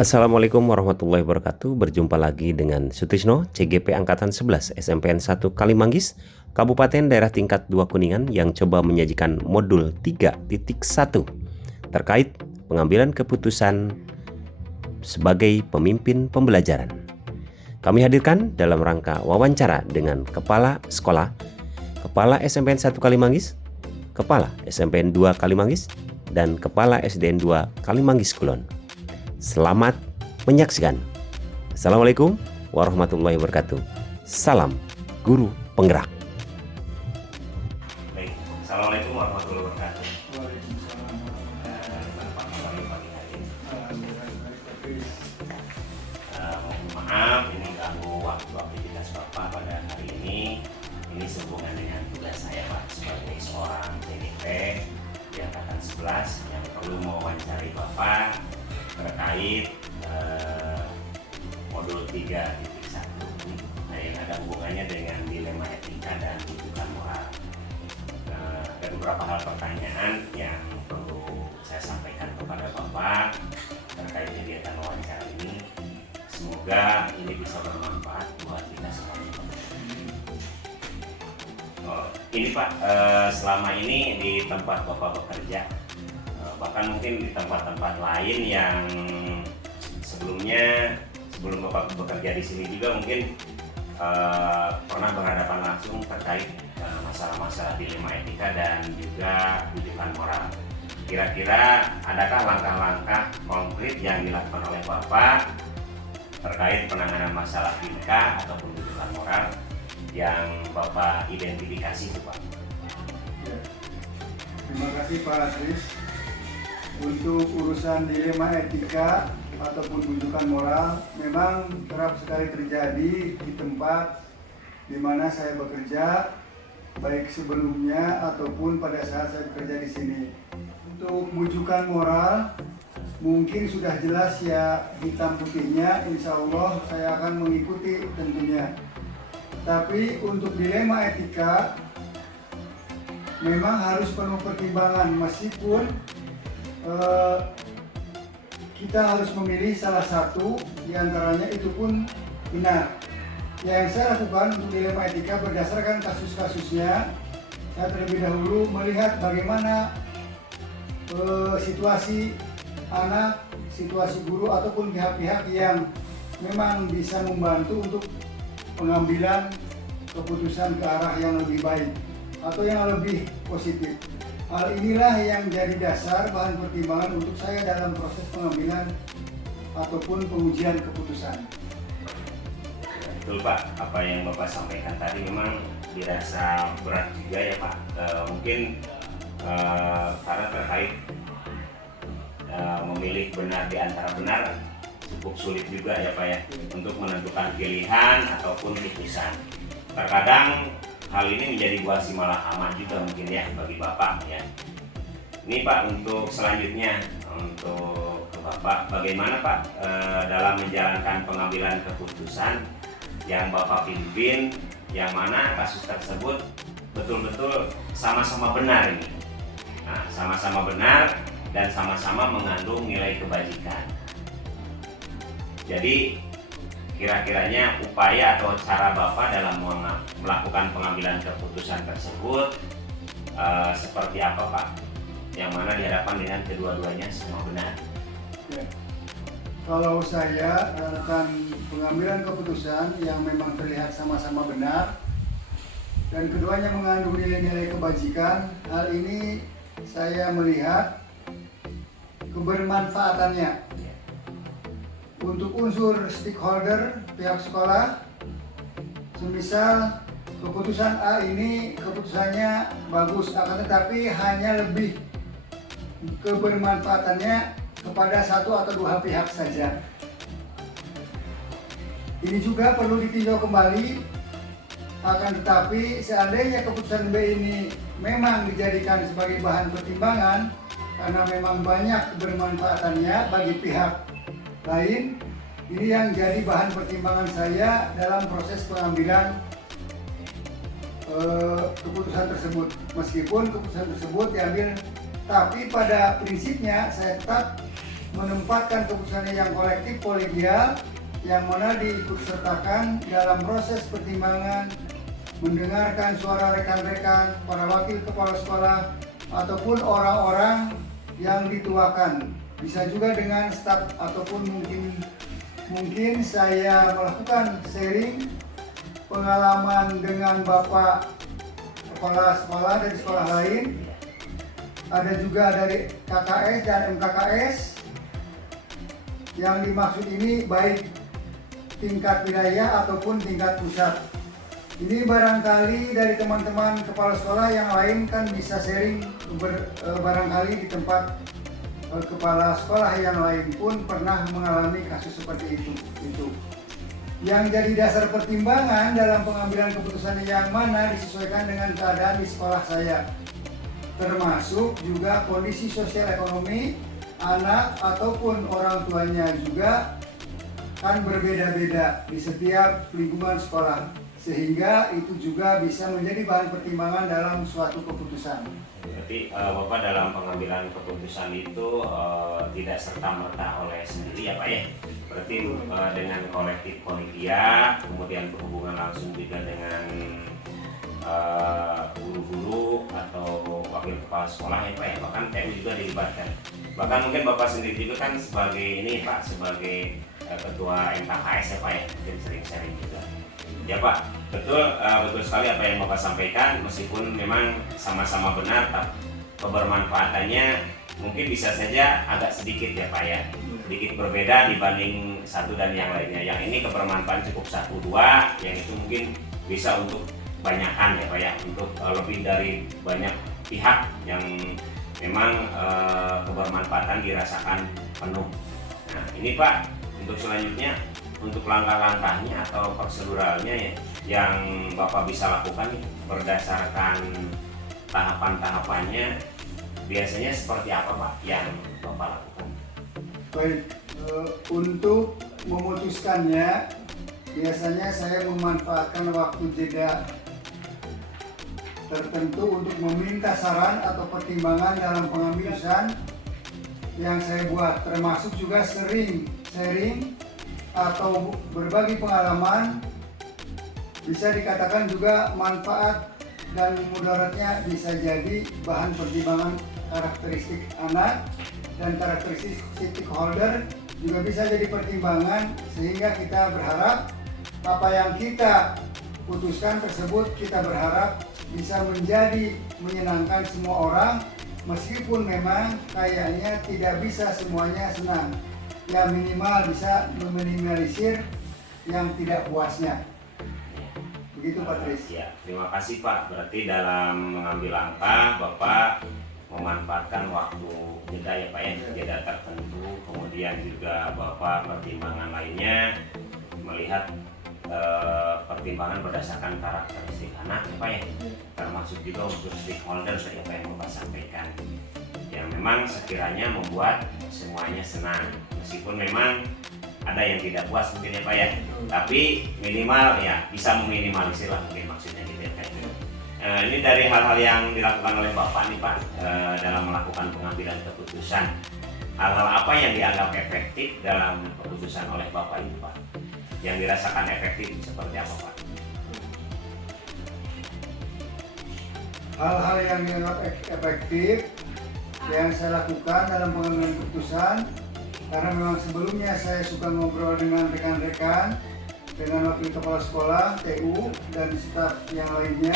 Assalamualaikum warahmatullahi wabarakatuh. Berjumpa lagi dengan Sutisno, CGP Angkatan 11 SMPN 1 Kalimanggis, Kabupaten Daerah Tingkat 2 Kuningan yang coba menyajikan modul 3.1 terkait pengambilan keputusan sebagai pemimpin pembelajaran. Kami hadirkan dalam rangka wawancara dengan Kepala Sekolah, Kepala SMPN 1 Kalimanggis, Kepala SMPN 2 Kalimanggis, dan Kepala SDN 2 Kalimanggis Kulon. Selamat menyaksikan. Assalamualaikum warahmatullahi wabarakatuh. Salam Guru Penggerak. Baik, Assalamualaikum warahmatullahi wabarakatuh. Waalaikumsalam. Mohon maaf ini ganggu waktu aktivitas Bapak pada hari ini. Ini sehubungan dengan tugas saya Pak sebagai seorang CGP di Angkatan 11 yang perlu mewawancari Bapak terkait modul 3.1 yang ada hubungannya dengan dilema etika dan rujukan moral. Ada beberapa hal pertanyaan yang perlu saya sampaikan kepada Bapak terkait kegiatan wawancara ini. Semoga ini bisa bermanfaat buat kita semuanya. Ini Pak, selama ini di tempat Bapak bekerja, bahkan mungkin di tempat-tempat lain yang sebelum Bapak bekerja di sini juga mungkin pernah berhadapan langsung terkait masalah-masalah dilema etika dan juga rujukan moral. Kira-kira adakah langkah-langkah konkret yang dilakukan oleh Bapak terkait penanganan masalah etika ataupun rujukan moral yang Bapak identifikasi itu Pak? Ya. Terima kasih Pak Asris. Untuk urusan dilema etika ataupun rujukan moral memang kerap sekali terjadi di tempat di mana saya bekerja, baik sebelumnya ataupun pada saat saya bekerja di sini. Untuk rujukan moral mungkin sudah jelas ya hitam putihnya, insya Allah saya akan mengikuti tentunya. Tapi untuk dilema etika memang harus penuh pertimbangan, meskipun kita harus memilih salah satu di antaranya, itu pun benar. Yang saya lakukan untuk dilema etika berdasarkan kasus-kasusnya, saya terlebih dahulu melihat bagaimana situasi anak, situasi guru ataupun pihak-pihak yang memang bisa membantu untuk pengambilan keputusan ke arah yang lebih baik atau yang lebih positif. Hal inilah yang jadi dasar bahan pertimbangan untuk saya dalam proses pengambilan ataupun pengujian keputusan. Betul Pak, apa yang Bapak sampaikan tadi memang dirasa berat juga ya Pak. Mungkin karena terkait memilih benar di antara benar cukup sulit juga ya Pak ya untuk menentukan pilihan ataupun putusan. Terkadang hal ini menjadi buah si malakama juga mungkin ya bagi Bapak ya. Ini Pak, untuk selanjutnya untuk ke Bapak, bagaimana Pak dalam menjalankan pengambilan keputusan yang Bapak pimpin, yang mana kasus tersebut betul-betul sama-sama benar ini. Nah, sama-sama benar dan sama-sama mengandung nilai kebajikan. Jadi kira-kiranya upaya atau cara Bapak dalam melakukan pengambilan keputusan tersebut seperti apa Pak? Yang mana dihadapkan dengan kedua-duanya semua benar. Ya. Kalau saya dalam pengambilan keputusan yang memang terlihat sama-sama benar dan keduanya mengandung nilai-nilai kebajikan, hal ini saya melihat kebermanfaatannya. Untuk unsur stakeholder pihak sekolah, semisal keputusan A ini keputusannya bagus, akan tetapi hanya lebih kebermanfaatannya kepada satu atau dua pihak saja. Ini juga perlu ditinjau kembali, akan tetapi seandainya keputusan B ini memang dijadikan sebagai bahan pertimbangan karena memang banyak kebermanfaatannya bagi pihak lain, ini yang jadi bahan pertimbangan saya dalam proses pengambilan keputusan tersebut. Meskipun keputusan tersebut diambil, tapi pada prinsipnya saya tetap menempatkan keputusan yang kolektif kolegial yang mana diikutsertakan dalam proses pertimbangan, mendengarkan suara rekan-rekan, para wakil kepala sekolah, ataupun orang-orang yang dituakan. Bisa juga dengan staf ataupun mungkin saya melakukan sharing pengalaman dengan Bapak kepala sekolah dari sekolah lain. Ada juga dari KKS dan MKKS. Yang dimaksud ini baik tingkat wilayah ataupun tingkat pusat. Ini barangkali dari teman-teman kepala sekolah yang lain kan bisa sharing barangkali di tempat kepala sekolah yang lain pun pernah mengalami kasus seperti itu. Yang jadi dasar pertimbangan dalam pengambilan keputusan yang mana disesuaikan dengan keadaan di sekolah saya, termasuk juga kondisi sosial ekonomi anak ataupun orang tuanya juga kan berbeda-beda di setiap lingkungan sekolah, sehingga itu juga bisa menjadi bahan pertimbangan dalam suatu keputusan. Berarti Bapak dalam pengambilan keputusan itu tidak serta-merta oleh sendiri ya Pak ya? Berarti dengan kolektif kolegia, kemudian berhubungan langsung juga dengan guru-guru atau wakil kepala sekolah ya Pak ya, bahkan TU juga dilibatkan. Bahkan mungkin Bapak sendiri juga kan sebagai ini Pak, sebagai ketua MKKS ya Pak ya, mungkin sering-sering juga. Ya Pak, betul sekali apa yang Bapak sampaikan, meskipun memang sama-sama benar, tapi kebermanfaatannya mungkin bisa saja agak sedikit ya Pak ya, sedikit berbeda dibanding satu dan yang lainnya. Yang ini kebermanfaatan cukup 1-2, yang itu mungkin bisa untuk banyakan ya Pak ya, untuk lebih dari banyak pihak yang memang kebermanfaatan dirasakan penuh. Nah ini Pak, untuk selanjutnya, untuk langkah-langkahnya atau proseduralnya ya, yang Bapak bisa lakukan berdasarkan tahapan-tahapannya, biasanya seperti apa Pak yang Bapak lakukan? Baik, untuk memutuskannya biasanya saya memanfaatkan waktu jeda tertentu untuk meminta saran atau pertimbangan dalam pengambilan yang saya buat, termasuk juga sering sharing atau berbagi pengalaman. Bisa dikatakan juga manfaat dan mudaratnya bisa jadi bahan pertimbangan karakteristik anak dan karakteristik stakeholder juga bisa jadi pertimbangan, sehingga kita berharap apa yang kita putuskan tersebut kita berharap bisa menjadi menyenangkan semua orang, meskipun memang kayaknya tidak bisa semuanya senang. Ya minimal bisa meminimalisir yang tidak puasnya. Begitu Pak Tris. Ya, terima kasih Pak. Berarti dalam mengambil langkah Bapak memanfaatkan waktu jeda ya Pak ya, jeda tertentu, kemudian juga Bapak pertimbangan lainnya melihat pertimbangan berdasarkan karakteristik anak ya Pak ya, termasuk juga unsur stakeholder ya Pak yang Bapak sampaikan, yang memang sekiranya membuat semuanya senang, meskipun memang ada yang tidak puas mungkin ya Pak ya, tapi minimal ya bisa meminimalisir lah mungkin maksudnya gitu ya Pak. Ini dari hal-hal yang dilakukan oleh Bapak nih Pak dalam melakukan pengambilan keputusan, hal-hal apa yang dianggap efektif dalam keputusan oleh Bapak itu Pak, yang dirasakan efektif seperti apa Pak? Hal-hal yang dianggap efektif yang saya lakukan dalam pengambilan keputusan, karena memang sebelumnya saya suka ngobrol dengan rekan-rekan, dengan wakil kepala sekolah, TU, dan staf yang lainnya,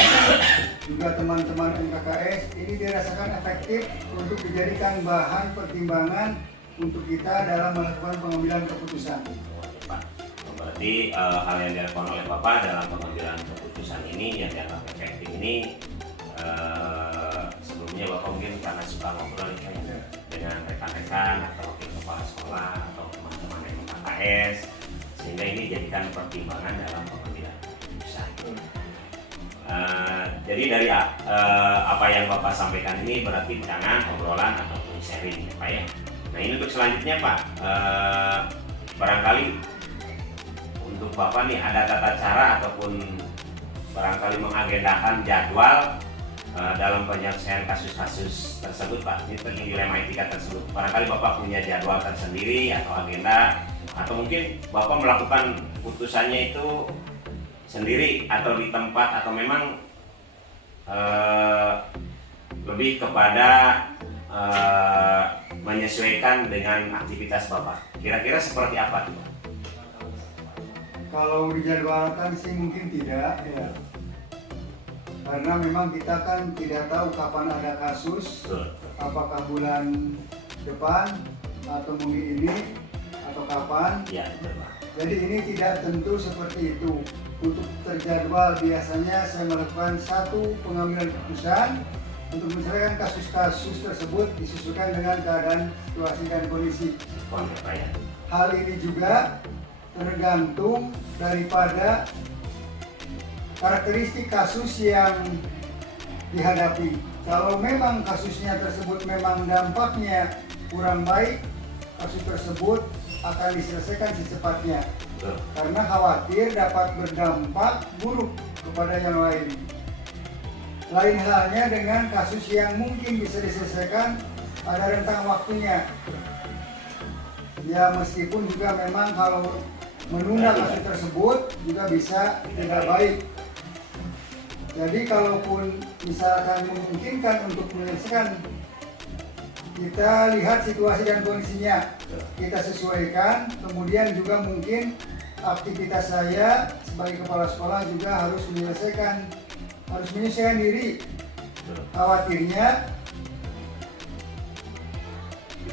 juga teman-teman MKKS, ini dirasakan efektif untuk dijadikan bahan pertimbangan untuk kita dalam melakukan pengambilan keputusan. Berarti hal yang dilakukan oleh Bapak dalam pengambilan keputusan ini yang dianggap efektif ini, sebelumnya Bapak mungkin karena suka ngobrol dengan rekan-rekan atau wakil kepala sekolah atau teman-teman MKKS, sehingga ini jadikan pertimbangan dalam pengambilan keputusan. Jadi dari apa yang Bapak sampaikan ini berarti jangan obrolan ataupun sharing Pak ya. Nah ini untuk selanjutnya Pak, barangkali untuk Bapak nih ada tata cara ataupun barangkali mengagendakan jadwal dalam penyelesaian kasus-kasus tersebut Pak, itu dilema etika tersebut. Barangkali Bapak punya jadwal tersendiri atau agenda, atau mungkin Bapak melakukan putusannya itu sendiri atau di tempat, atau memang lebih kepada menyesuaikan dengan aktivitas Bapak. Kira-kira seperti apa tuh? Kalau dijadwalkan sih mungkin tidak ya. Karena memang kita kan tidak tahu kapan ada kasus, apakah bulan depan atau mungkin ini atau kapan. Ya, betul Pak. Jadi ini tidak tentu seperti itu. Untuk terjadwal biasanya saya melakukan satu pengambilan keputusan untuk menyelesaikan kasus-kasus tersebut disesuaikan dengan keadaan situasi dan kondisi. Hal ini juga tergantung daripada karakteristik kasus yang dihadapi. Kalau memang kasusnya tersebut memang dampaknya kurang baik, kasus tersebut akan diselesaikan secepatnya. Karena khawatir dapat berdampak buruk kepada yang lain. Lain halnya dengan kasus yang mungkin bisa diselesaikan pada rentang waktunya. Ya meskipun juga memang kalau menunda kasus tersebut juga bisa tidak baik. Jadi kalaupun misalkan memungkinkan untuk menyelesaikan, kita lihat situasi dan kondisinya, kita sesuaikan. Kemudian juga mungkin aktivitas saya sebagai kepala sekolah juga harus menyesuaikan diri. Khawatirnya,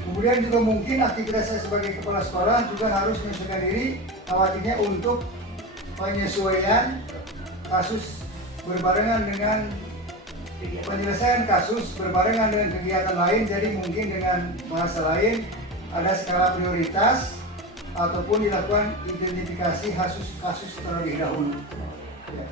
kemudian juga mungkin aktivitas saya sebagai kepala sekolah juga harus menyesuaikan diri. Khawatirnya untuk penyesuaian kasus berbarengan dengan penyelesaian kasus berbarengan dengan kegiatan lain. Jadi mungkin dengan bahasa lain ada skala prioritas ataupun dilakukan identifikasi kasus terlebih dahulu.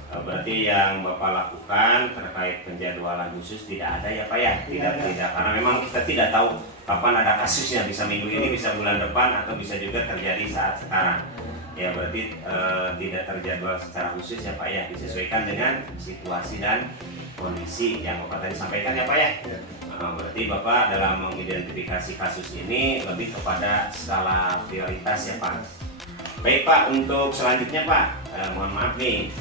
Berarti yang Bapak lakukan terkait penjadwalan khusus tidak ada ya Pak ya? Tidak, karena memang kita tidak tahu kapan ada kasusnya, bisa minggu ini, bisa bulan depan, atau bisa juga terjadi saat sekarang. Ya berarti tidak terjadwal secara khusus ya Pak ya, disesuaikan dengan situasi dan kondisi yang Bapak tadi sampaikan ya Pak ya. Berarti Bapak dalam mengidentifikasi kasus ini lebih kepada skala prioritas ya Pak. Baik Pak, untuk selanjutnya Pak, mohon maaf nih,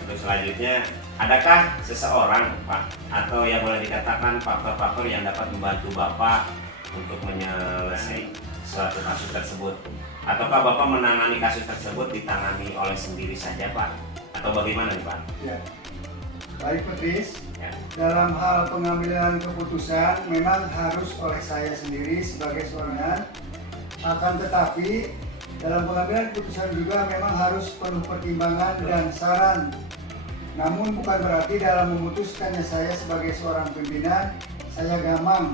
untuk selanjutnya adakah seseorang Pak, atau yang boleh dikatakan faktor-faktor yang dapat membantu Bapak untuk menyelesaikan suatu kasus tersebut? Ataukah Bapak menangani kasus tersebut ditangani oleh sendiri saja Pak? Atau bagaimana nih Pak? Ya. Baik Patris, Ya. dalam hal pengambilan keputusan memang harus oleh saya sendiri sebagai seorang. Akan tetapi dalam pengambilan keputusan juga memang harus penuh pertimbangan dan saran. Namun bukan berarti dalam memutuskannya saya sebagai seorang pimpinan saya gamang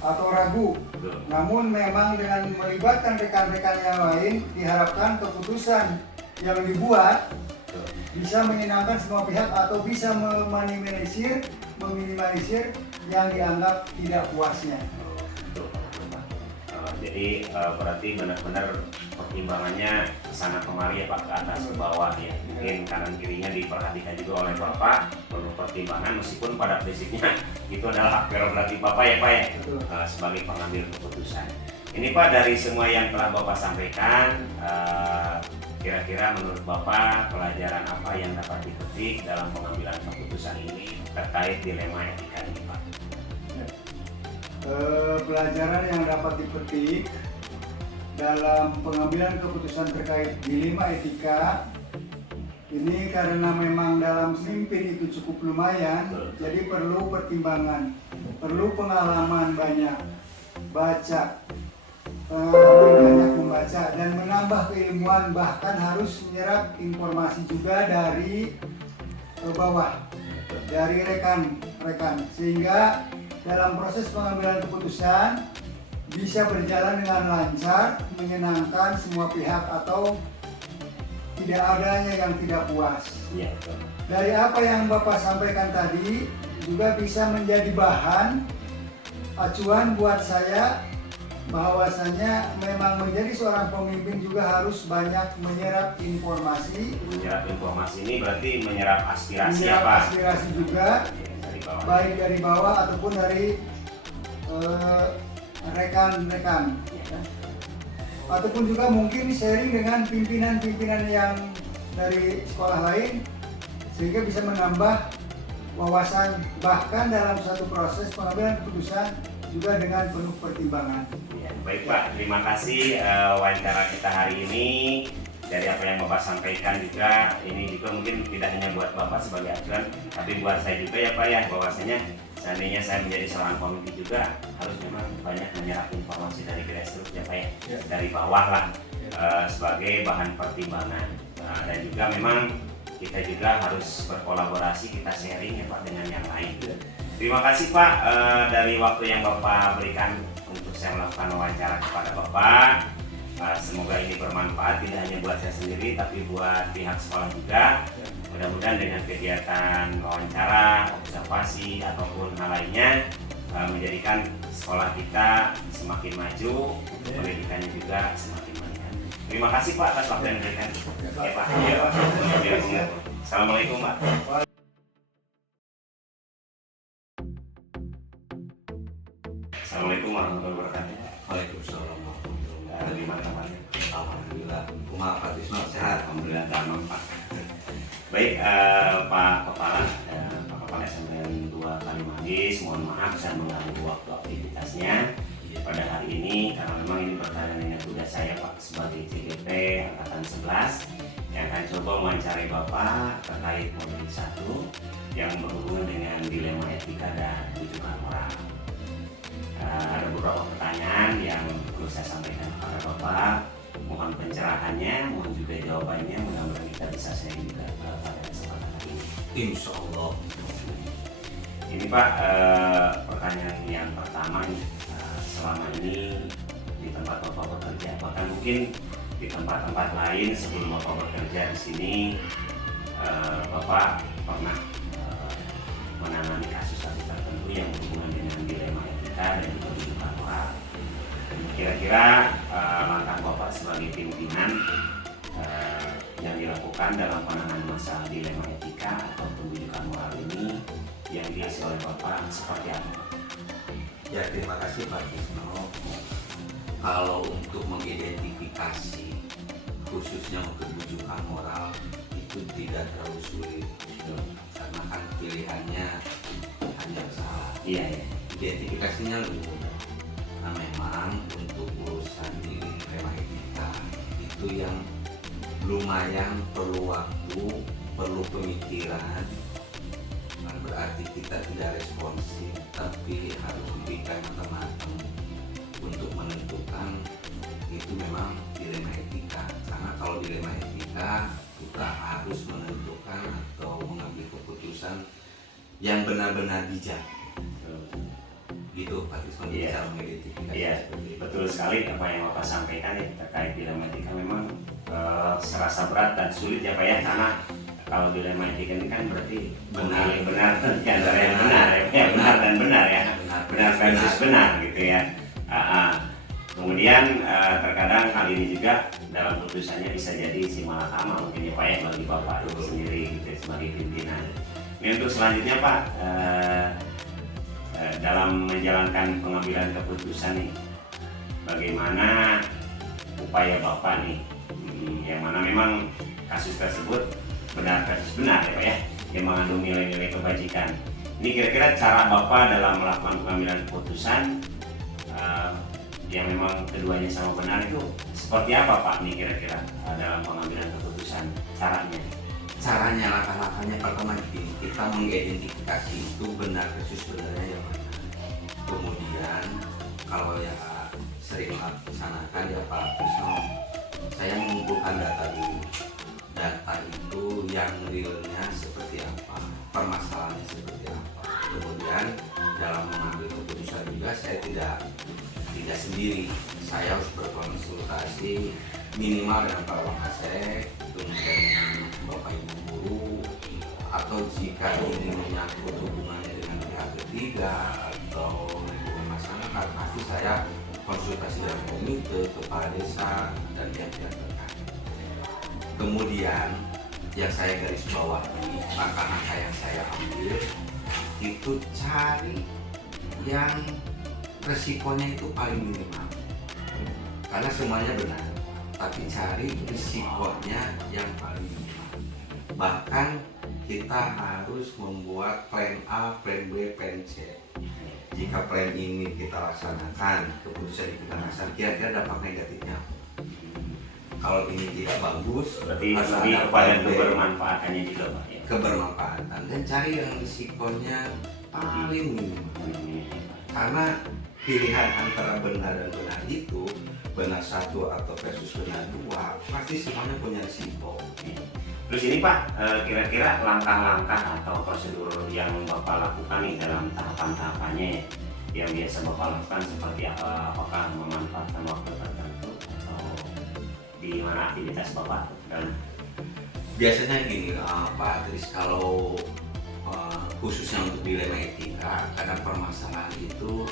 atau ragu. Namun memang dengan melibatkan rekan-rekan yang lain diharapkan keputusan yang dibuat bisa menyenangkan semua pihak atau bisa meminimalisir yang dianggap tidak puasnya. Jadi berarti benar-benar pertimbangannya kesana kemari ya Pak, ke atas ke bawah ya. Mungkin kanan kirinya diperhatikan juga oleh Bapak, perlu pertimbangan meskipun pada prinsipnya itu adalah hak prerogatif Bapak ya Pak ya, sebagai pengambil keputusan. Ini Pak, dari semua yang telah Bapak sampaikan, kira-kira menurut Bapak pelajaran apa yang dapat dipetik dalam pengambilan keputusan ini terkait dilema etika ini Pak? Pelajaran yang dapat dipetik dalam pengambilan keputusan terkait dilema etika ini karena memang dalam mimpin itu cukup lumayan, jadi perlu pertimbangan, perlu pengalaman banyak, banyak membaca dan menambah keilmuan, bahkan harus menyerap informasi juga dari bawah, dari rekan-rekan, sehingga dalam proses pengambilan keputusan bisa berjalan dengan lancar, menyenangkan semua pihak atau tidak adanya yang tidak puas. Ya, dari apa yang Bapak sampaikan tadi juga bisa menjadi bahan acuan buat saya bahwasanya memang menjadi seorang pemimpin juga harus banyak menyerap informasi. Menyerap informasi ini berarti menyerap aspirasi menyerap apa? aspirasi juga, Dari bawah. baik dari bawah ataupun dari rekan-rekan. Ataupun juga mungkin sharing dengan pimpinan-pimpinan yang dari sekolah lain, sehingga bisa menambah wawasan, bahkan dalam satu proses pengambilan keputusan juga dengan penuh pertimbangan. Ya, baik Pak, terima kasih wawancara kita hari ini. Dari apa yang Bapak sampaikan juga, ini juga mungkin tidak hanya buat Bapak sebagai acuan, tapi buat saya juga ya Pak ya, bahwasanya seandainya saya menjadi seorang pemimpin juga harus memang banyak menyerap informasi dari grassroots ya Pak ya, dari bawah lah, sebagai bahan pertimbangan. Dan juga memang kita juga harus berkolaborasi, kita sharing ya Pak dengan yang lain. Terima kasih Pak dari waktu yang Bapak berikan untuk saya melakukan wawancara kepada Bapak. Semoga ini bermanfaat tidak hanya buat saya sendiri tapi buat pihak sekolah juga. Mudah-mudahan dengan kegiatan wawancara, observasi ataupun hal lainnya menjadikan sekolah kita semakin maju, pendidikannya juga semakin meningkat. Terima kasih Pak atas waktu yang diberikan. Ya Pak. Ya, Pak. Assalamualaikum Pak. Assalamualaikum warahmatullahi wabarakatuh. Waalaikumsalam warahmatullahi Dari mana kabarnya? wabarakatuh. Alhamdulillah. Kumaha Pak Tisno sehat? Alhamdulillah damang Pak. Baik Pak Kepala, Pak Kepala SMPN 2 Kalimanggis, mohon maaf saya mengganggu waktu aktivitasnya pada hari ini karena memang ini berkaitan dengan tugas saya Pak sebagai CGP Angkatan 11 yang akan coba mewawancarai Bapak terkait modul 1 yang berhubungan dengan dilema etika dan rujukan moral. Ada beberapa pertanyaan yang perlu saya sampaikan kepada Bapak. Mohon pencerahannya, mohon juga jawabannya. Mudah-mudahan kita bisa sharing juga pada kesempatan hari ini. Insya Allah. Ini Pak, pertanyaan yang pertama nih, selama ini di tempat Bapak bekerja, bahkan mungkin di tempat-tempat lain sebelum Bapak bekerja di sini, Bapak pernah menangani kasus-kasus tertentu yang berhubungan dengan dilema etika dan juga rujukan moral. Kira-kira langkah Bapak sebagai pimpinan yang dilakukan dalam penanganan masalah dilema etika atau pendidikan moral ini yang diisi oleh Bapak seperti apa? Ya, terima kasih Pak Tisno. Kalau untuk mengidentifikasi khususnya untuk rujukan moral itu tidak terlalu sulit karena kan pilihannya hanya salah. Iya ya. Identifikasinya lebih mudah. Nah, memang untuk urusan dilema etika itu yang lumayan perlu waktu, perlu pemikiran. Bukan berarti kita tidak responsif, tapi harus dipikir matang-matang untuk menentukan itu memang dilema etika. Karena kalau dilema etika kita harus menentukan atau mengambil keputusan yang benar-benar bijak. Gitu Pak Tisno, cara mengidentifikasi. Iya, betul sekali apa yang Bapak sampaikan ya terkait dilema etika memang serasa berat dan sulit ya Pak ya, karena kalau dilema etika ini kan berarti memilih benar di antara yang benar ya, benar dan benar ya, benar versus benar gitu ya. Kemudian terkadang hal ini juga dalam putusannya bisa jadi simalakama mungkin ya Pak ya bagi Bapak itu sendiri gitu ya, sebagai pimpinan. Ini untuk selanjutnya Pak, dalam menjalankan pengambilan keputusan nih, bagaimana upaya Bapak nih, yang mana memang kasus tersebut benar versus benar ya Pak ya, yang mengandung nilai-nilai kebajikan. Ini kira-kira cara Bapak dalam melakukan pengambilan keputusan yang memang keduanya sama benar itu seperti apa Pak nih kira-kira dalam pengambilan keputusan caranya? Caranya, langkah-langkahnya pertama begini, kita mengidentifikasi itu benar versus benarnya yang mana. Kemudian kalau yang sering laksanakan ya Pak Tisno, saya mengumpulkan data dulu. Data itu yang realnya seperti apa, permasalahannya seperti apa. Kemudian dalam mengambil keputusan juga saya tidak sendiri, saya harus berkonsultasi minimal dengan Pak Wakasek, kemudian dengan Bapak Ibu guru, atau jika ini menyangkut hubungannya dengan pihak ketiga atau masyarakat, pasti saya konsultasi dengan komite, kepala desa, dan pihak-pihak terkait. Kemudian yang saya garis bawahi, langkah-langkah yang saya ambil itu cari yang resikonya itu paling minimal. Karena semuanya benar, tapi cari risikonya yang paling minimal. Bahkan kita harus membuat plan A, plan B, plan C. Jika plan ini kita laksanakan, keputusan yang kita laksanakan, kira-kira dampak negatifnya. Kalau ini tidak bagus, berarti harus lebih ada kepada plan B. kebermanfaatannya juga Pak ya. Kebermanfaatan dan cari yang risikonya paling minimal. Karena pilihan antara benar dan benar itu, benar satu atau versus benar dua, pasti semuanya punya risiko. Terus ini Pak, kira-kira langkah-langkah atau prosedur yang Bapak lakukan nih dalam tahapan-tahapannya yang biasa Bapak lakukan seperti apa? Apakah memanfaatkan waktu tertentu atau di mana aktivitas Bapak? Dan Biasanya gini Pak Tris, kalau khususnya untuk dilema etika, kadang permasalahan itu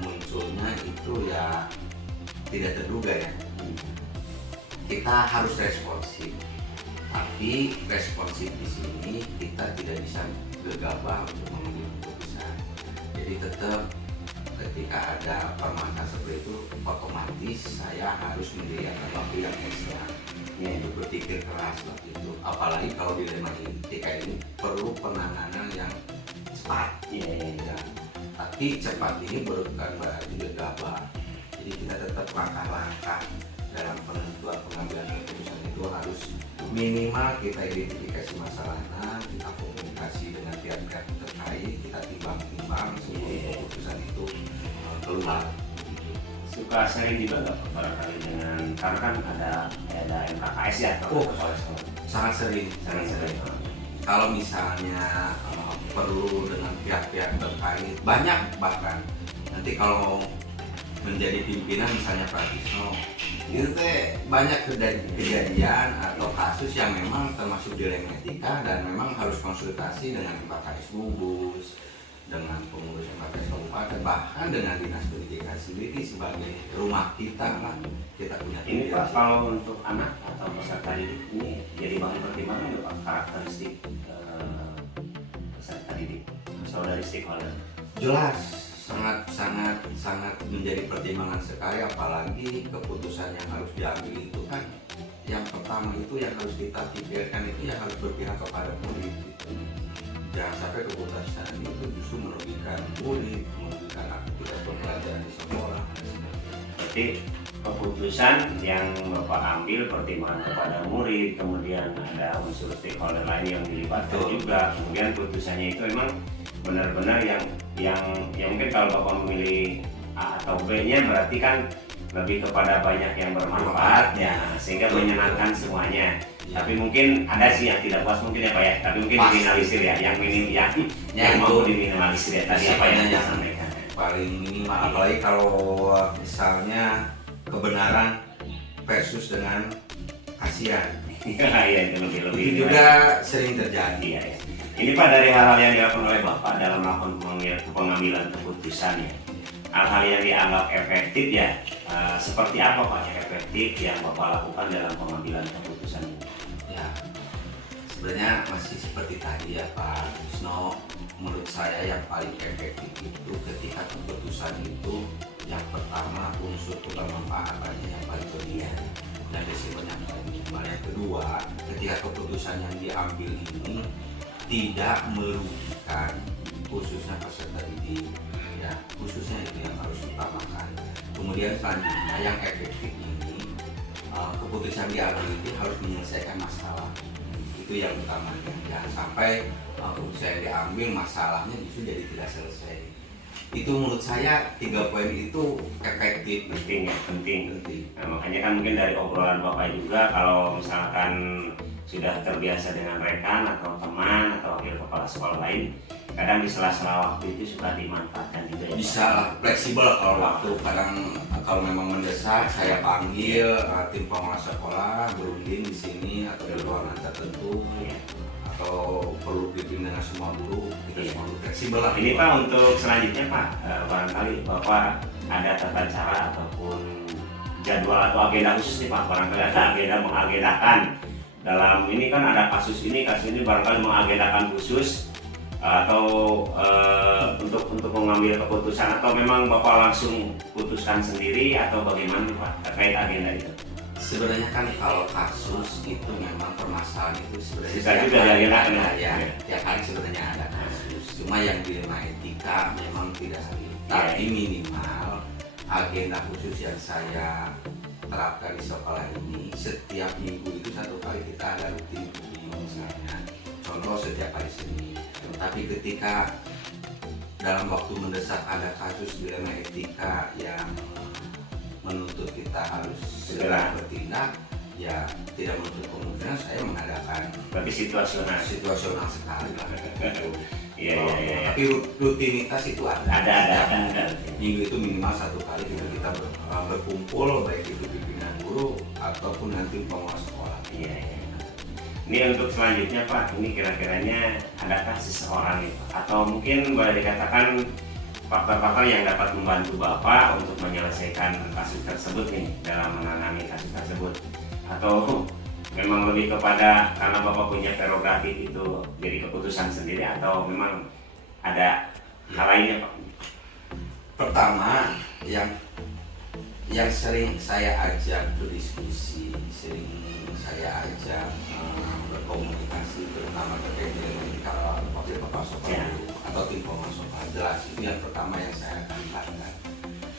munculnya itu ya tidak terduga ya. Kita harus responsif, tapi responsif di sini kita tidak bisa gegabah untuk mengambil keputusan. Jadi tetap ketika ada permasalahan seperti itu, otomatis saya harus mendirikan waktu yang ekstra untuk berpikir keras waktu itu. Apalagi kalau dilema etika ini perlu penanganan yang cepat. Ya. Tapi cepat ini bukan berarti gegabah. Jadi kita tetap langkah-langkah dalam penentuan pengambilan keputusan itu harus minimal kita identifikasi masalahnya, kita komunikasi dengan pihak-pihak terkait, kita timbang-timbang sebelum keputusan itu keluar. suka sering juga nggak barangkali dengan, karena kan ada MKKS ya atau Sangat sering. Kalau misalnya perlu dengan pihak-pihak terkait, banyak bahkan nanti kalau mau menjadi pimpinan misalnya Pak Tisno, itu teh banyak kejadian atau kasus yang memang termasuk dilema etika dan memang harus konsultasi dengan MKKS Bubus, dengan pengurus MKKS Kabupaten, bahkan dengan Dinas Pendidikan sendiri sebagai rumah kita lah, kita punya. Ini Pak, kalau untuk anak atau peserta didik ini jadi bahan pertimbangan nggak Pak, karakteristik peserta didik atau dari stakeholder? Jelas, sangat menjadi pertimbangan sekali, apalagi keputusan yang harus diambil itu kan yang pertama itu yang harus kita pikirkan itu yang harus berpihak kepada murid gitu. Jangan sampai keputusan itu justru merugikan murid, merugikan aktivitas pembelajaran di sekolah. Berarti keputusan yang Bapak ambil pertimbangan kepada murid, kemudian ada unsur stakeholder lain yang dilibatkan juga, kemudian putusannya itu memang benar-benar yang mungkin kalau Bapak memilih A atau B-nya berarti kan lebih kepada banyak yang bermanfaat ya, sehingga menyenangkan semuanya. Tapi mungkin ada sih yang tidak puas mungkin ya Pak ya, tapi mungkin diminimalisir ya, yang mau diminimalisir ya tadi apa yang disampaikan. Paling minimal, apalagi kalau misalnya kebenaran versus dengan kasihan. Iya, itu lebih juga sering terjadi. Ya. Ini Pak, dari hal-hal yang dilakukan oleh Bapak dalam melakukan pengambilan keputusan ya, hal-hal yang dianggap efektif ya, seperti apa Pak yang efektif yang Bapak lakukan dalam pengambilan keputusan ini? Ya, sebenarnya masih seperti tadi ya Pak Wisno, menurut saya yang paling efektif itu ketika keputusan itu yang pertama unsur kebermanfaatannya yang paling berlebihan dan risikonya yang paling minimal. Yang kedua, ketika keputusan yang diambil ini tidak merugikan khususnya peserta didik, ya khususnya itu yang harus diutamakan. Kemudian selanjutnya yang efektif ini keputusan diambil itu harus menyelesaikan masalah, itu yang utamanya. Jangan sampai keputusan yang diambil masalahnya justru jadi tidak selesai. Itu menurut saya 3 poin itu efektif, penting. Nah, makanya kan mungkin dari obrolan Bapak juga, kalau misalkan sudah terbiasa dengan rekan atau teman atau wakil kepala sekolah lain, kadang di sela-sela waktu itu suka dimanfaatkan juga ya. Bisa lah, fleksibel kalau waktu. Kadang kalau memang mendesak, saya panggil tim pengelola sekolah berunding di sini atau di ruangan tertentu, atau perlu dipimpin dengan semua guru, kita semua guru fleksibel lah. Ini Pak, untuk selanjutnya Pak, barangkali Bapak ada tata cara ataupun jadwal atau agenda khusus nih Pak, barangkali ada agenda mengagendakan dalam ini kan ada kasus ini barangkali mengagendakan khusus atau untuk mengambil keputusan, atau memang Bapak langsung putuskan sendiri atau bagaimana nih Pak terkait agenda itu? Sebenarnya kan kalau kasus itu memang permasalahan itu sebenarnya bisa juga diagendakan ya. Tiap hari sebenarnya ada kasus. Cuma yang dilema etika memang tidak sedikit. Tapi minimal agenda khusus yang saya terapkan di sekolah ini, setiap minggu itu 1 kali kita ada rutin misalnya. Contoh setiap hari Senin. Tapi ketika dalam waktu mendesak ada kasus dilema etika yang menuntut kita harus segera bertindak, ya tidak menutup kemungkinan saya mengadakan. Berarti situasional Sekali lah. Iya. Tapi rutinitas itu Ada. Minggu itu minimal 1 kali kita berkumpul, baik itu pimpinan guru ataupun nanti pengelola sekolah. Iya. Ini untuk selanjutnya Pak, ini kira-kiranya adakah seseorang itu atau mungkin boleh dikatakan faktor-faktor yang dapat membantu Bapak untuk menyelesaikan kasus tersebut nih, dalam menangani kasus tersebut, atau memang lebih kepada karena Bapak punya prerogatif itu jadi keputusan sendiri, atau memang ada hal lainnya Pak? Pertama, yang sering saya ajak berdiskusi, sering saya ajak berkomunikasi, terutama terkait dengan kalau Bapak Sopan atau tim Sopan, jelas itu yang pertama yang saya akan lakukan.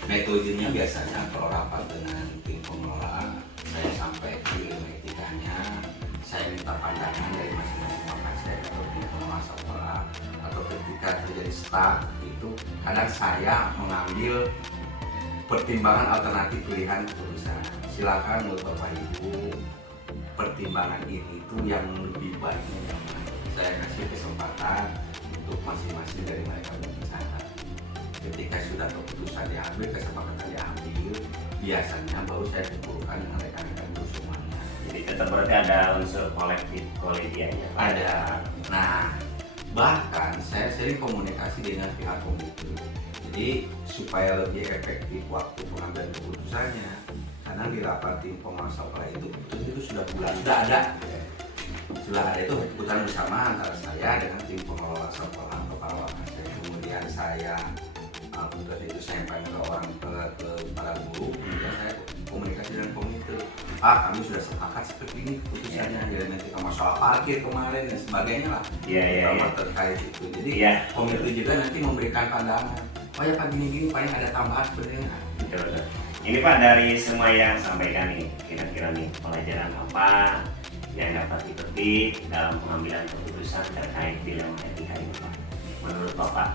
Metodenya biasanya kalau rapat dengan tim pengelola, saya sampai dilema etikanya, saya minta pandangan dari masing-masing Kapolsek atau tim pengelola sekolah, atau ketika terjadi stuck itu kadang saya mengambil pertimbangan alternatif pilihan keputusan. Silakan menurut Bapak Ibu, pertimbangan ini itu yang lebih baiknya yang mana. Saya kasih kesempatan untuk masing-masing dari mereka berbicara. Ketika sudah keputusan diambil, kesepakatan diambil, biasanya baru saya kumpulkan dengan rekan-rekan guru semuanya. Jadi tetap berarti ada unsur kolektif kolegialnya. Ada. Nah, bahkan saya sering komunikasi dengan pihak komite. Jadi supaya lebih efektif waktu pengambilan keputusannya, karena di rapat tim pengawas sekolah itu sudah ada itu keputusan bersama antara saya dengan tim pengelola sekolah atau pengelola. Kemudian saya keputusan itu saya sampaikan ke orang ke para guru, kemudian saya komunikasi dengan komite. Pak, kami sudah sepakat seperti ini keputusannya, jadi nanti masalah parkir kemarin dan sebagainya lah. Iya. Terkait itu. Jadi komite juga nanti memberikan pandangan. Oh ya Pak, gini-gini Pak, ada tambahan sebenarnya. Betul. Ini Pak, dari semua yang sampaikan nih, kira-kira nih pelajaran apa yang dapat dipetik dalam pengambilan keputusan terkait dilema etika ini Pak, menurut Bapak?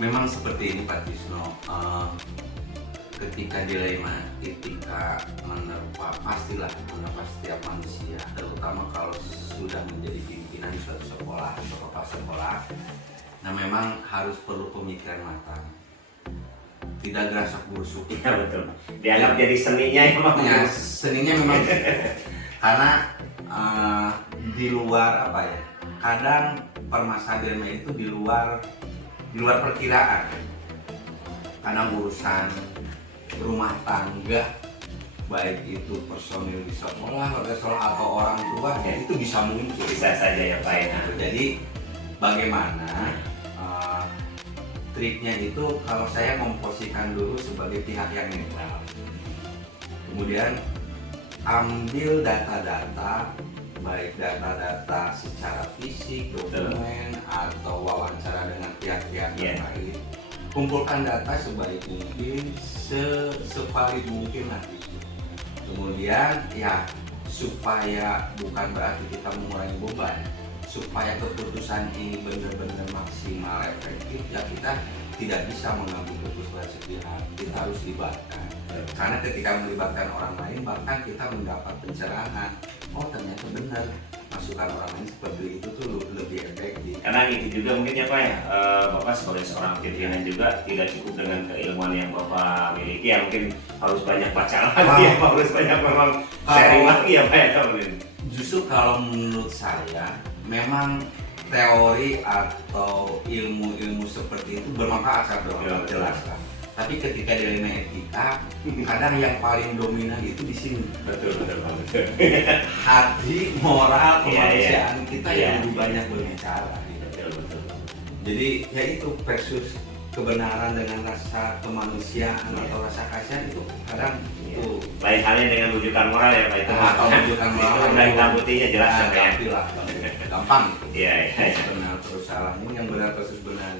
Memang seperti ini Pak Tisno, ketika dilema etika menerpa pastilah menerpa setiap manusia, terutama kalau sudah menjadi pimpinan di suatu sekolah atau kepala sekolah. Nah, memang harus perlu pemikiran matang, tidak gerasak berusuk. Iya betul. Dianggap jadi seninya emang. Ya, seninya memang karena di luar apa ya? Kadang permasalahan itu di luar perkiraan. Kadang urusan rumah tangga, baik itu personil di sekolah, atau orang tua, ya itu bisa muncul. Bisa saja ya Pak ya. Jadi bagaimana triknya itu, kalau saya memposisikan dulu sebagai pihak yang netral, kemudian ambil data-data, baik data-data secara fisik, dokumen, atau wawancara dengan pihak-pihak terkait, kumpulkan data sebaik mungkin, sevalid mungkin nanti. Kemudian ya supaya bukan berarti kita mengurangi beban, supaya keputusan ini benar-benar maksimal efektif, ya kita tidak bisa mengambil keputusan sepihak, kita harus libatkan. Karena ketika melibatkan orang lain, bahkan kita mendapat pencerahan, oh ternyata benar masukan orang lain seperti itu tuh lebih efektif. Karena itu juga mungkin ya Pak ya, Bapak sebagai seorang pimpinan juga tidak cukup dengan keilmuan yang Bapak miliki ya, mungkin harus banyak baca lagi ya, harus banyak memang sharing lagi ya Pak ya. Justru kalau menurut saya memang teori atau ilmu-ilmu seperti itu bermanfaat sangat jelas. Tapi ketika dilema etika, kadang yang paling dominan itu di sini. Betul. Hati, moral, kemanusiaan kita yang lebih banyak berbicara. Betul. Jadi ya itu versus kebenaran dengan rasa kemanusiaan atau rasa kasihan itu kadang itu Lain halnya dengan rujukan moral ya Pak itu. atau rujukan moral Udah hitam putihnya jelas ya Pak ya. gampang. Iya. Benar terus salah, ini yang benar versus benar.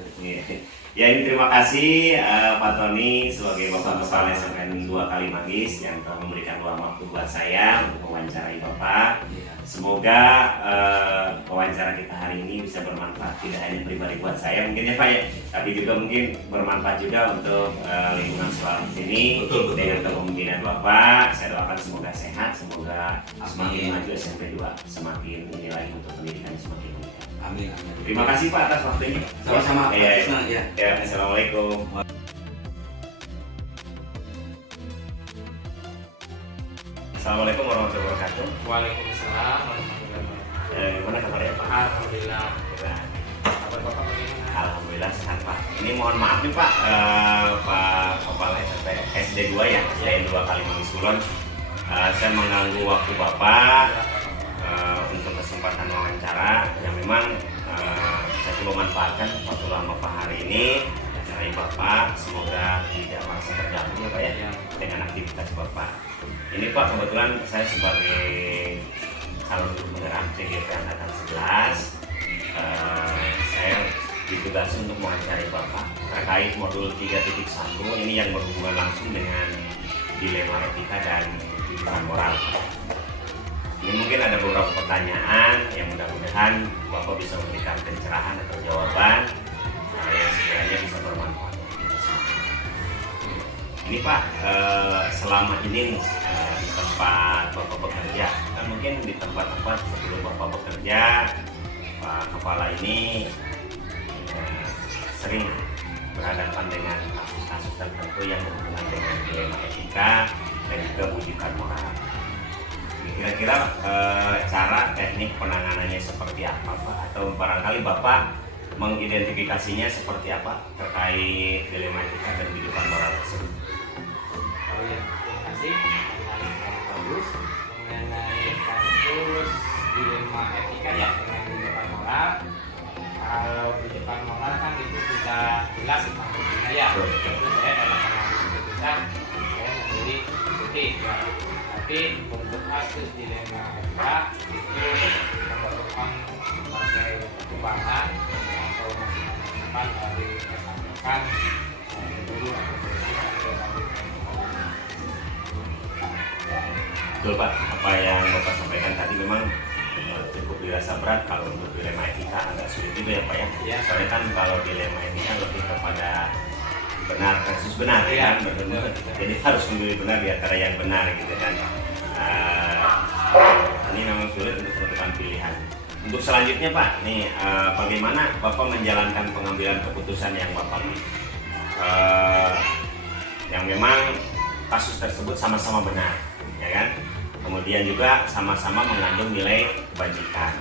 Ya ini terima kasih Pak Tony sebagai Bapak Kepala SMPN 2 Kalimanggis yang telah memberikan luang waktu buat saya untuk mewawancarai Bapak. Semoga wawancara kita hari ini bisa bermanfaat tidak hanya pribadi buat saya mungkin ya Pak ya, tapi juga mungkin bermanfaat juga untuk lingkungan sekolah di sini. Betul. Dengan kepemimpinan Bapak, saya doakan semoga sehat, semoga semakin maju SMP 2, semakin ini lagi untuk pendidikan semakin meningkat. Amin. Terima kasih Pak atas waktunya. Sama-sama. Ya. Assalamualaikum. Assalamualaikum warahmatullahi wabarakatuh. Waalaikumsalam warahmatullahi wabarakatuh. Gimana kabarnya Pak? Alhamdulillah. Kabar Bapak bagaimana? Alhamdulillah sehat Pak. Ini mohon maaf nih Pak, Pak Kepala SMP SD 2 ya, SD 2 Kalimanggis Kulon. Saya mengganggu waktu Bapak untuk kesempatan wawancara yang memang saya coba manfaatkan waktu lama Pak hari ini mencari Bapak. Semoga tidak merasa terganggu ya Pak ya dengan aktivitas Bapak. Ini Pak, kebetulan saya sebagai calon guru penggerak CGP Angkatan 11, saya ditugasi untuk mewawancari Bapak terkait modul 3.1 ini yang berhubungan langsung dengan dilema etika dan tujuan moral. Ini mungkin ada beberapa pertanyaan yang mudah-mudahan Bapak bisa memberikan pencerahan atau jawaban yang sekiranya bisa bermanfaat untuk kita semua. Ini Pak, selama ini di tempat Bapak bekerja, kan mungkin di tempat-tempat sebelum Bapak bekerja, Pak Kepala ini sering berhadapan dengan kasus-kasus tertentu yang berhubungan dengan dilema etika dan juga bujukan moral. Kira-kira cara teknik penanganannya seperti apa Pak? Atau barangkali Bapak mengidentifikasinya seperti apa terkait dilema etika dan bujukan moral tersebut? Oh ya, terima kasih. Bagus. Mengenai kasus dilema etika ya dengan bujukan moral. Kalau bujukan moral kan itu sudah jelas maksudnya ya. Itu saya dalam pengambil keputusan saya memilih ikuti ya. Tapi untuk kasus dilema etika itu memerlukan berbagai pertimbangan atau masukan dari rekan-rekan guru atau dosen atau dari Betul Pak, apa yang Bapak sampaikan tadi memang cukup dirasa berat. Kalau untuk dilema etika agak sulit juga ya Pak ya. Ya. Soalnya kan kalau dilema etika lebih kepada benar versus benar Ya, kan, benar. betul. Jadi harus memilih benar di antara yang benar gitu kan. Ini memang sulit untuk menentukan pilihan. Untuk selanjutnya Pak, nih bagaimana Bapak menjalankan pengambilan keputusan yang Bapak milih? Yang memang kasus tersebut sama-sama benar, ya kan? Kemudian juga sama-sama mengandung nilai kebajikan.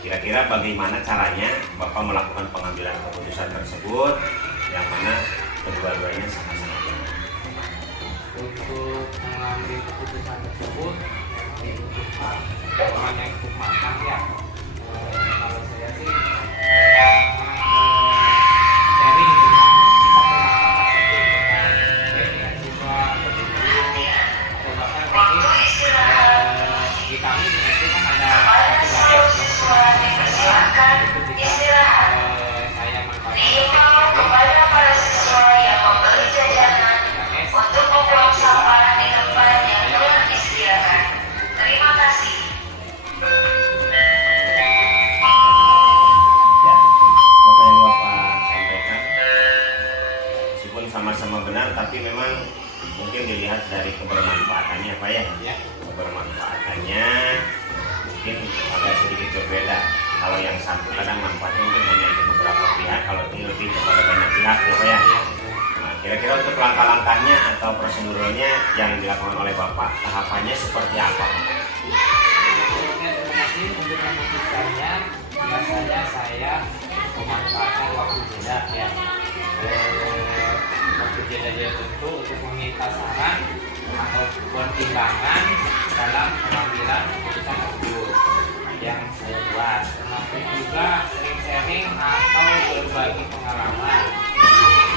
Kira-kira bagaimana caranya Bapak melakukan pengambilan keputusan tersebut yang mana kedua-duanya sama-sama benar? Untuk mengambil keputusan tersebut memang dibutuhkan pengalaman yang cukup matang ya. Kalau saya sih sharing dengan kita pendapat pasti dengan baik dengan siswa atau guru atau bahkan mungkin di kami di SD kan ada satu wadah yang saya itu jika saya manfaatkan untuk membuang sampah di tempat yang telah disediakan. Terima kasih. Ya, apa yang Bapak sampaikan meskipun sama-sama benar tapi memang mungkin dilihat dari kebermanfaatannya Pak ya. ya. Kebermanfaatannya mungkin agak sedikit berbeda. Kalau yang satu kadang manfaatnya mungkin hanya untuk beberapa pihak, kalau ini lebih kepada banyak pihak ya Pak ya. Nah, kira-kira untuk langkah-langkahnya atau prosedurnya yang dilakukan oleh Bapak, tahapannya seperti apa Pak? Terima kasih untuk memutuskannya. biasanya saya memanfaatkan waktu jeda ya. Waktu jeda dia tentu untuk meminta saran atau pertimbangan dalam pengambilan keputusan tersebut yang saya buat, termasuk juga sering sharing atau berbagi pengalaman.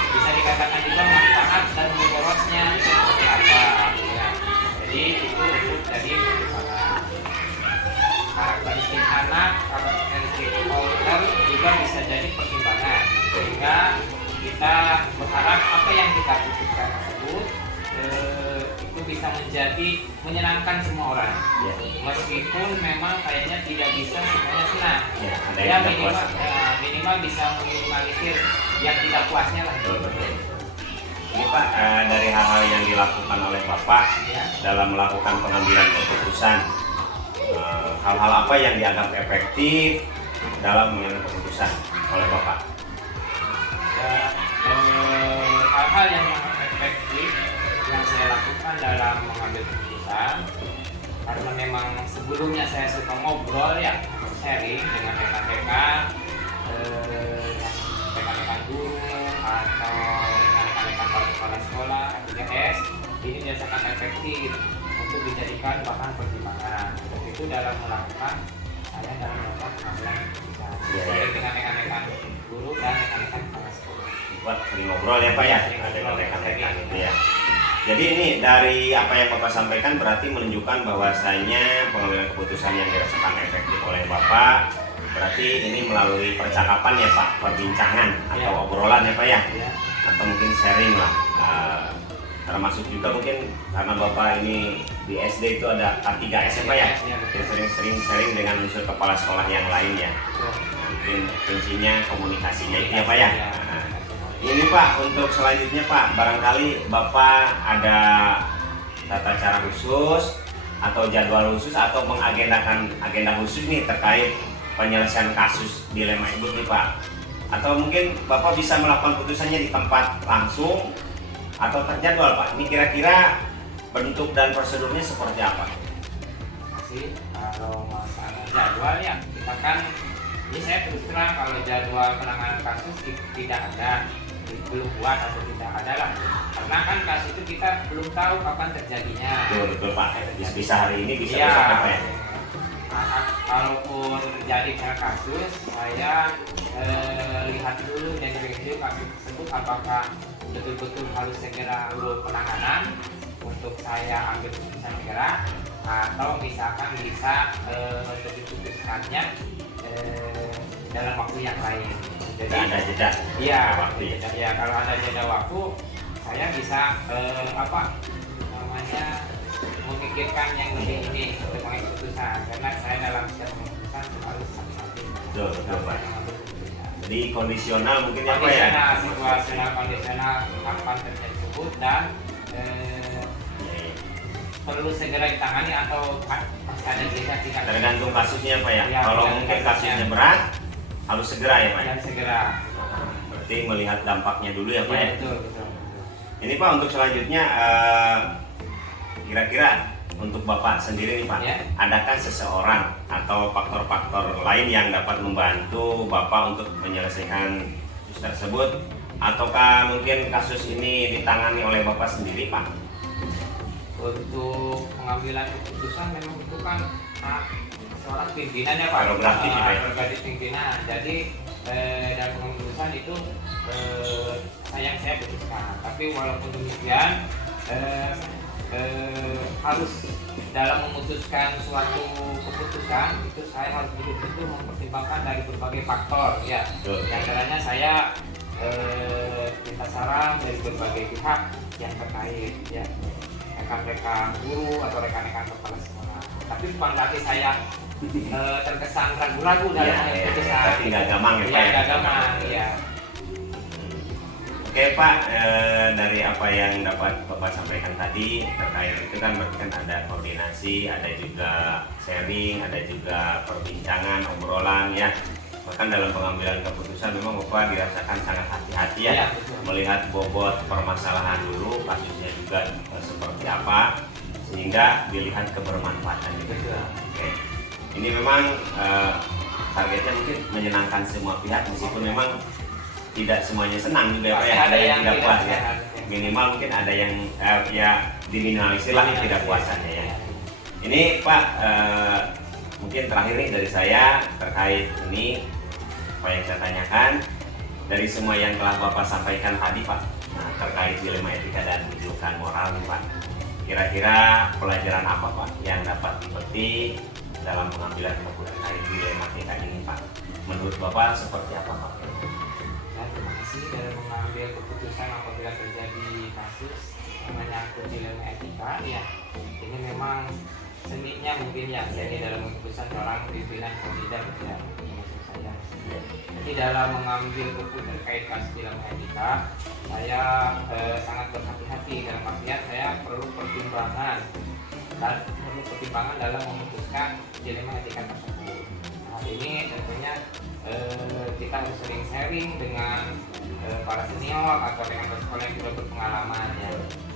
Bisa dikatakan juga manfaat dan mudaratnya seperti apa ya. Jadi itu untuk jadi pertimbangan. Karakteristik anak, karakteristik owner juga bisa jadi pertimbangan, sehingga kita berharap apa yang kita putuskan tersebut itu bisa menjadi menyenangkan semua orang. Ya. Meskipun memang kayaknya tidak bisa semuanya senang. Ya, ada Ya yang tidak minimal, puas. minimal bisa meminimalisir yang tidak puasnya lah. Betul, betul. Ini Pak, dari hal-hal yang dilakukan oleh Bapak Ya. dalam melakukan pengambilan keputusan, hal-hal apa yang dianggap efektif dalam mengambil keputusan oleh Bapak? Ya, hal-hal yang efektif yang saya lakukan dalam mengambil keputusan, karena memang sebelumnya saya suka ngobrol ya, sharing dengan rekan-rekan, rekan-rekan guru atau rekan-rekan kepala sekolah, ATGS, ini dia sangat efektif untuk dijadikan bahan pertimbangan. Dan itu dalam melakukan pengambilan keputusan, Ya, ya. sharing dengan rekan-rekan guru dan rekan-rekan kepala sekolah. Buat sering ngobrol ya Pak ya, Sering ada ngobrol, rekan-rekan sering. itu ya. Jadi ini dari apa yang Bapak sampaikan berarti menunjukkan bahwasanya pengambilan keputusan yang dirasakan efektif oleh Bapak berarti ini melalui percakapan ya Pak, perbincangan atau Ya. obrolan ya Pak ya, Ya. atau mungkin sharing lah. Termasuk juga mungkin karena Bapak ini di SD itu ada K3S ya Pak ya, Ya, betul. dia sering-sering sharing dengan unsur kepala sekolah yang lain ya. Mungkin kuncinya komunikasinya itu ya Pak ya. Nah, ini Pak, untuk selanjutnya Pak, barangkali Bapak ada tata cara khusus atau jadwal khusus atau mengagendakan agenda khusus nih terkait penyelesaian kasus dilema ibu nih Pak. Atau mungkin Bapak bisa melakukan putusannya di tempat langsung atau terjadwal Pak. Ini kira-kira bentuk dan prosedurnya seperti apa? Masih kalau masalah jadwal ya, kita kan ini saya terus terang kalau jadwal penanganan kasus tidak ada, belum buat atau tidak ada lah, karena kan kasus itu kita belum tahu kapan terjadinya. Betul Pak, bisa hari ini, bisa Iya. besok apa ya? Kalaupun terjadi kasus, saya lihat dulu dan review kasus tersebut apakah betul-betul harus segera urut penanganan untuk saya ambil keputusan segera, atau misalkan bisa diputuskannya dalam waktu yang lain. Jadi Tidak ada jeda. iya, Waktu ya. ya kalau ada jeda waktu, saya bisa memikirkan yang lebih ini untuk mengambil keputusan, karena saya dalam setiap keputusan harus hati-hati. Betul Pak. Mengambil keputusan. Jadi kondisional mungkin apa ya? Kondisional, situasional, kondisional kapan terjadi tersebut dan perlu segera ditangani atau pas ada jeda tidak Tergantung kasusnya Pak ya. Ya, Kalau tergantung mungkin kasusnya. kasusnya berat harus segera ya Pak. Ya? dan segera. Berarti melihat dampaknya dulu ya Pak Ya, ya. betul, betul. Ini Pak untuk selanjutnya kira-kira untuk Bapak sendiri nih Pak, Ya. adakah seseorang atau faktor-faktor lain yang dapat membantu Bapak untuk menyelesaikan kasus tersebut, ataukah mungkin kasus ini ditangani oleh Bapak sendiri Pak? Untuk pengambilan keputusan memang itu kan seorang pimpinan ya Pak, Prerogatif ya, Pak. prerogatif pimpinan. Jadi dalam pengambilan keputusan itu saya putuskan. Tapi walaupun demikian harus dalam memutuskan suatu keputusan itu saya harus betul-betul mempertimbangkan dari berbagai faktor ya. Betul. Di antaranya saya minta saran dari berbagai pihak yang terkait ya, rekan-rekan guru atau rekan-rekan kepala sekolah. Tapi bukan berarti saya terkesan ragu-ragu dalam mengambil keputusan. Tapi nggak gampang ya Pak Iya, ya? nggak gampang ya. Oke Pak, dari apa yang dapat Bapak sampaikan tadi terkait itu kan berarti kan ada koordinasi, ada juga sharing, ada juga perbincangan, obrolan ya. Bahkan dalam pengambilan keputusan memang Bapak dirasakan sangat hati-hati ya, Iya, betul. melihat bobot permasalahan dulu, kasusnya juga seperti apa, sehingga dilihat kebermanfaatan itu. Betul. Oke. Ini memang targetnya mungkin menyenangkan semua pihak, meskipun memang tidak semuanya senang juga Pak Pasti ya, ada yang tidak puas ya. sehat. Minimal mungkin ada yang ya diminimalisir lah tidak puasannya ya. Ini Pak, mungkin terakhir nih dari saya terkait ini apa yang saya tanyakan dari semua yang telah Bapak sampaikan tadi Pak, nah, terkait dilema etika dan rujukan moral nih Pak. Kira-kira pelajaran apa Pak yang dapat dipetik dalam pengambilan keputusan terkait dilema etika ini Pak? Menurut Bapak seperti apa Pak? Ya, terima kasih dalam mengambil keputusan apabila terjadi kasus yang menyangkut dilema etika. Ya, ini memang seninya mungkin ya, jadi dalam keputusan seorang pimpinan kandidat ya, maksud saya. Jadi dalam mengambil keputusan terkait kasus dilema etika, saya sangat berhati-hati, dalam artian saya perlu pertimbangan dalam memutuskan dilema etika tersebut. Nah, ini tentunya kita harus sering sharing dengan para senior atau dengan sekolah yang sudah berpengalaman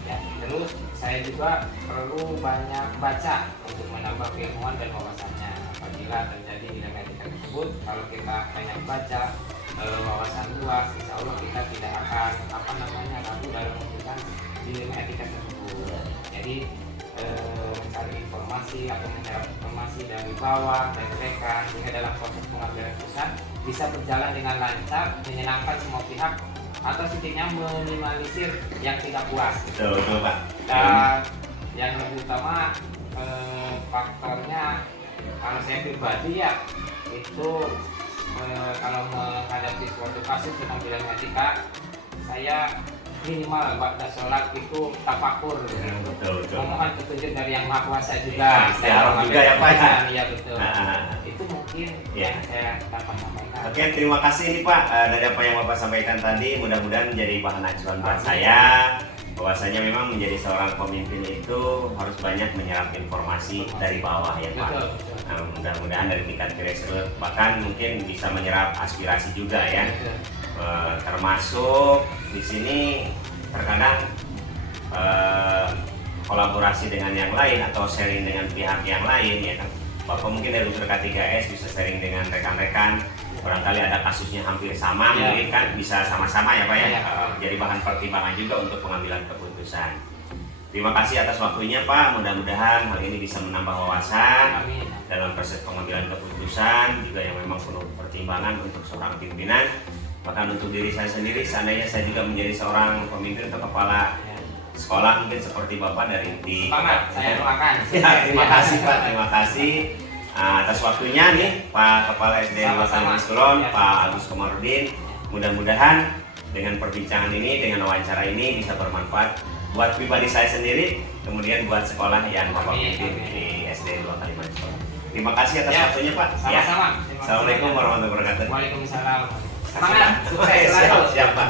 ya. Terus saya juga perlu banyak baca untuk menambah keilmuan dan wawasannya. Apabila terjadi dilema etika tersebut, kalau kita banyak baca wawasan luas, insya Allah kita tidak akan ragu dalam memutuskan dilema etika tersebut. Jadi mencari informasi atau menyerap informasi dari bawah, dari rekan, sehingga dalam proses pengambilan keputusan bisa berjalan dengan lancar, menyenangkan semua pihak, atau setidaknya minimalisir yang tidak puas. Betul Pak. Dan yang lebih utama faktornya, kalau saya pribadi ya itu kalau menghadapi suatu kasus tentang dilema etika, saya minimal pada sholat itu tafakur, Betul. memohon petunjuk dari yang maha kuasa juga. Istiharah juga ya Pak ya. Iya betul. Nah, Itu mungkin ya. yang saya dapat sampaikan. Oke, terima kasih nih Pak dari apa yang Bapak sampaikan tadi. Mudah-mudahan menjadi bahan acuan buat saya. Bahwasanya memang menjadi seorang pemimpin itu harus banyak menyerap informasi dari bawah ya Pak. Betul. Nah, mudah-mudahan dari tingkat grassroots bahkan mungkin bisa menyerap aspirasi juga ya. Betul. Termasuk di sini terkadang kolaborasi dengan yang lain atau sharing dengan pihak yang lain ya kan. Bapak mungkin dari unsur K3S bisa sharing dengan rekan-rekan, barangkali ada kasusnya hampir sama, Ya. mungkin kan bisa sama-sama ya Pak ya. Ya. Jadi bahan pertimbangan juga untuk pengambilan keputusan. Terima kasih atas waktunya Pak, mudah-mudahan hal ini bisa menambah wawasan Amin. dalam proses pengambilan keputusan juga yang memang penuh pertimbangan untuk seorang pimpinan. Bahkan untuk diri saya sendiri, seandainya saya juga menjadi seorang pemimpin atau kepala Ya. sekolah mungkin seperti Bapak dari di Semangat, saya doakan. Ya, terima kasih Pak, terima kasih atas waktunya nih Pak Kepala SD Dua Kalimantan Kulon, Pak Agus Komarudin. Mudah-mudahan dengan perbincangan ini, dengan wawancara ini bisa bermanfaat buat pribadi saya sendiri, kemudian buat sekolah yang Bapak pimpin di SD Dua Kalimantan Kulon. Terima kasih atas Ya, waktunya Pak. sama-sama. Assalamualaikum warahmatullahi wabarakatuh. Waalaikumsalam. Semangat, sukses selalu. Siap Pak.